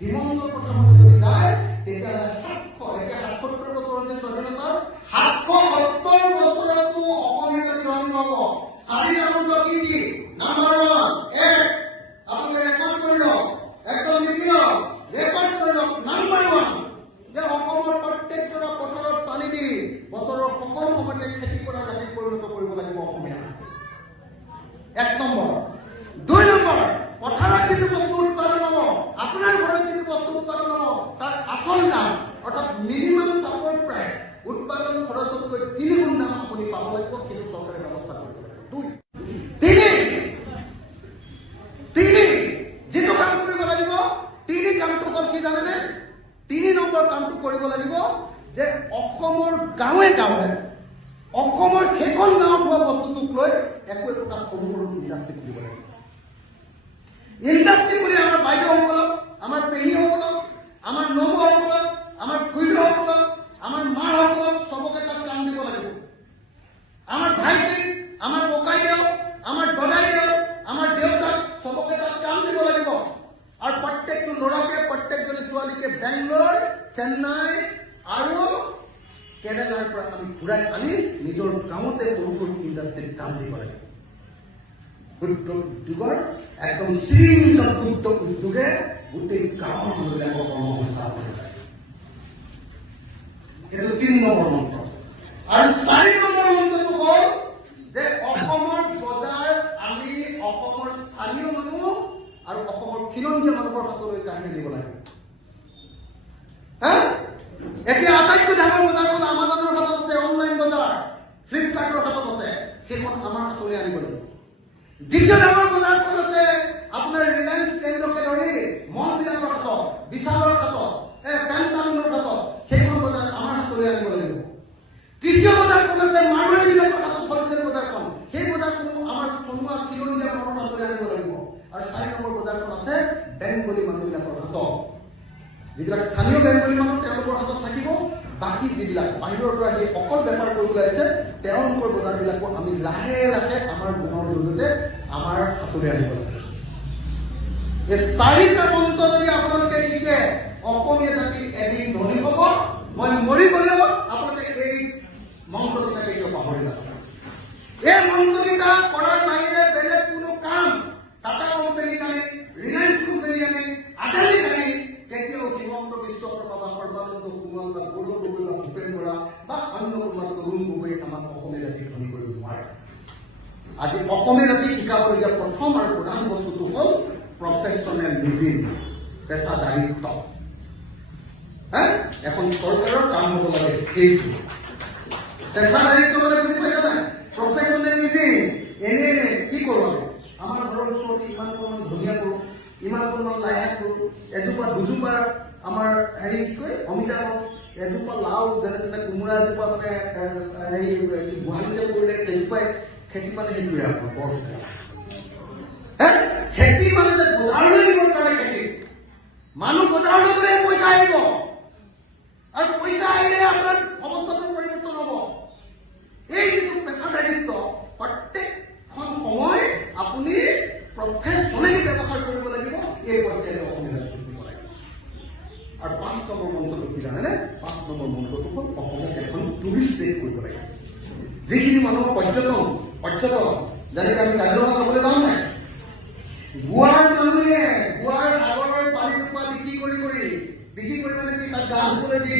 হিমন্ত প্ৰথমতে যদি যায় তেতিয়াহ'লে ৭৭ বছৰ হৈছে স্বাধীনতাৰ ৭৭ বছৰতো অসমীয়া জন্ম হ'ব। 4টা মন্ত্ৰ কি কি? নাম্বাৰ 1 আপোনালোকে ৰেকৰ্ড কৰি লওক, একদম লিখি লওক, ৰেকৰ্ড কৰি লওক। নাম্বাৰ 1 যে অসমৰ প্ৰত্যেকটা পথাৰত পানী দি বছৰৰ সকলো সময়তে খেতি কৰা জাতিত পৰিণত কৰিব লাগিব অসমীয়া। 1 নম্বৰ। 2 নম্বৰ, পথাৰত যিটো বস্তু উৎপাদন হ'ব, আপোনাৰ ঘৰত যিটো বস্তু উৎপাদন হ'ব তাৰ আচল দাম অৰ্থাৎ মিনিমাম ছাপৰ্ট প্ৰাইচ, উৎপাদন খৰচতকৈ 3 গুণ দাম আপুনি পাব লাগিব। সেইটো চৰকাৰে ব্যৱস্থা কৰিব লাগিব। 2 তিনি যিটো কাম কৰিব লাগিব, 3 কামটো হ'ল কি জানেনে? 3 নম্বৰ কামটো কৰিব লাগিব যে অসমৰ গাঁৱে গাঁৱে, অসমৰ সেইখন গাঁৱত হোৱা বস্তুটোক লৈ একো একোটা সৰু সৰু ইণ্ডাষ্ট্ৰী খুলিব লাগিব। ইণ্ডাষ্ট্ৰী বুলি আমাৰ বাইদেউসকলক, আমাৰ পেহীসকলক, আমাৰ নবৌসকলক, আমাৰ খুৰীদেউসকলক, আমাৰ মাসকলক চবকে তাত কাম দিব লাগিব। আমাৰ ভাইটিক, আমাৰ ককাইদেউ, আমাৰ দদাইদেউ, আমাৰ দেউতাক চবকে তাত কাম দিব লাগিব। আৰু প্ৰত্যেকটো ল'ৰাকে, প্ৰত্যেকজনী ছোৱালীকে বেংগলোৰ, চেন্নাই আৰু কেৰেলাৰ পৰা আমি ঘূৰাই আনি নিজৰ গাঁৱতে সৰু সৰু ইণ্ডাষ্ট্ৰীত কাম দিব লাগিব। ক্ষুদ্ৰ উদ্যোগৰ একদম শৃংখল ক্ষুদ্ৰ উদ্যোগে গোটেই গাঁৱৰ মানুহবিলাকৰ কৰ্মসংস্থাপন কৰিব লাগে। এইটো 3 নম্বৰ মন্ত্ৰ। আৰু 4 নম্বৰ মন্ত্ৰটো হ'ল যে অসমৰ বজাৰ আমি অসমৰ স্থানীয় মানুহ আৰু অসমৰ খিলঞ্জীয়া মানুহৰ হাতলৈ কাঢ়ি আনিব লাগে। এতিয়া আটাইতকৈ ডাঙৰ বজাৰখন আমাজনৰ হাতত আছে, অনলাইন বজাৰ ফ্লিপকাৰ্টৰ হাতত আছে, সেইখন আমাৰ হাতলৈ আনিব লাগিব। দ্বিতীয় ডাঙৰ বজাৰখন আছে আপোনাৰ ৰিলায়েন্স কেন্দ্ৰকে ধৰি মলবিলাকৰ হাতত, বিশালৰ হাতত, পেণ্টালুনৰ হাতত, সেইখন বজাৰ আমাৰ হাতলৈ আনিব লাগিব। তৃতীয় বজাৰখন আছে মাৰোৱাৰীবিলাকৰ হাতত, হলচেল বজাৰখন, সেই বজাৰখনো আমাৰ থলুৱা খিলঞ্জীয়া মানুহৰ হাতলৈ আনিব লাগিব। আৰু 4 নম্বৰ বজাৰখন আছে বেংগলী মানুহবিলাকৰ হাতত। যিবিলাক স্থানীয় বেংগলী মানুহ তেওঁলোকৰ হাতত থাকিব, বাকী যিবিলাক বাহিৰৰ পৰা আহি অকল বেপাৰ কৰিবলৈ আহিছে তেওঁলোকৰ বজাৰবিলাকো আমি লাহে লাহে আমাৰ গুণৰ জৰিয়তে আমাৰ হাতলৈ আনিব লাগে। এই 4টা মন্ত্ৰ যদি আপোনালোকে লিখে, অসমীয়া জাতি এদিন ধনী হ'ব। মই মৰি গ'লেও আপোনালোকে এই মন্ত্ৰকেইটা কেতিয়াও পাহৰি নাযাব। এই মন্ত্ৰকেইটা কৰাৰ বাহিৰে বেলেগ কোনো কাম টাটা কোম্পানী আনি, ৰিলায়েন্স কোম্পানী আনি, আদানী আনি কেতিয়াও হিমন্ত বিশ্ব শৰ্মা বা সৰ্বানন্দ সোণোৱাল বা গৌৰৱ গগৈ বা ভূপেন বৰা বা অন্য কোনোবা তৰুণ গগৈ আমাক অসমীয়া জাতিক ধনী কৰিব নোৱাৰে। আজি অসমীয়া জাতিক শিকাবলগীয়া প্ৰথম আৰু প্ৰধান বস্তুটো হ'ল প্ৰফেচনেলিজিম, পেছাদাৰিত্ব। এখন চৰকাৰৰ কাম হ'ব লাগে সেইটো। পেছাদাৰিত্ব মানে বুজি পাইছা নাই? প্ৰফেচনেলিজিম এনে কি কৰোঁ আমি? আমাৰ ঘৰৰ ওচৰতে ইমান পৰিমাণ ধনিয়া কৰোঁ, ইমান পৰিমাণ লাই শাক কৰোঁ, এজোপা দুজোপা আমাৰ কি কয় অমিতা গছ, এজোপা লাও, যেনে তেনে কোমোৰা এজোপা মানে গুৱাহাটীতে কৰিলে সেইজোপাই খেতি মানে সেইটোৱে আপোনাৰ বৰ খেতি মানে যে বজাৰলৈ নিবৰ কাৰণে খেতি। মানুহ বজাৰলৈ গ'লে পইচা আহিব, আৰু পইচা আহিলে আপোনাৰ অৱস্থাটোৰ পৰিৱৰ্তন হ'ব। এই যিটো পেছাদাৰিত্ব প্ৰত্যেকখন সময় আপুনি প্ৰফেচনেলি ব্যৱহাৰ কৰিব লাগিব। এই পৰ্যায়ত অসমীয়া শিকিব লাগিব। আৰু 5 নম্বৰ মন্ত্ৰটো কি জানেনে? 5 নম্বৰ মন্ত্ৰটো হ'ল অসমক এখন টুৰিষ্ট ষ্টেট কৰিব লাগে। যিখিনি মানুহৰ পৰ্যটন যেনেকৈ আমি কাজিৰঙা চাবলৈ যাওঁ নাই, গোৱাৰ মানুহে গোৱাৰ সাগৰৰ পানী টুকুৰা বিক্ৰী কৰি মানে কি তাত গা ধুবলৈ দি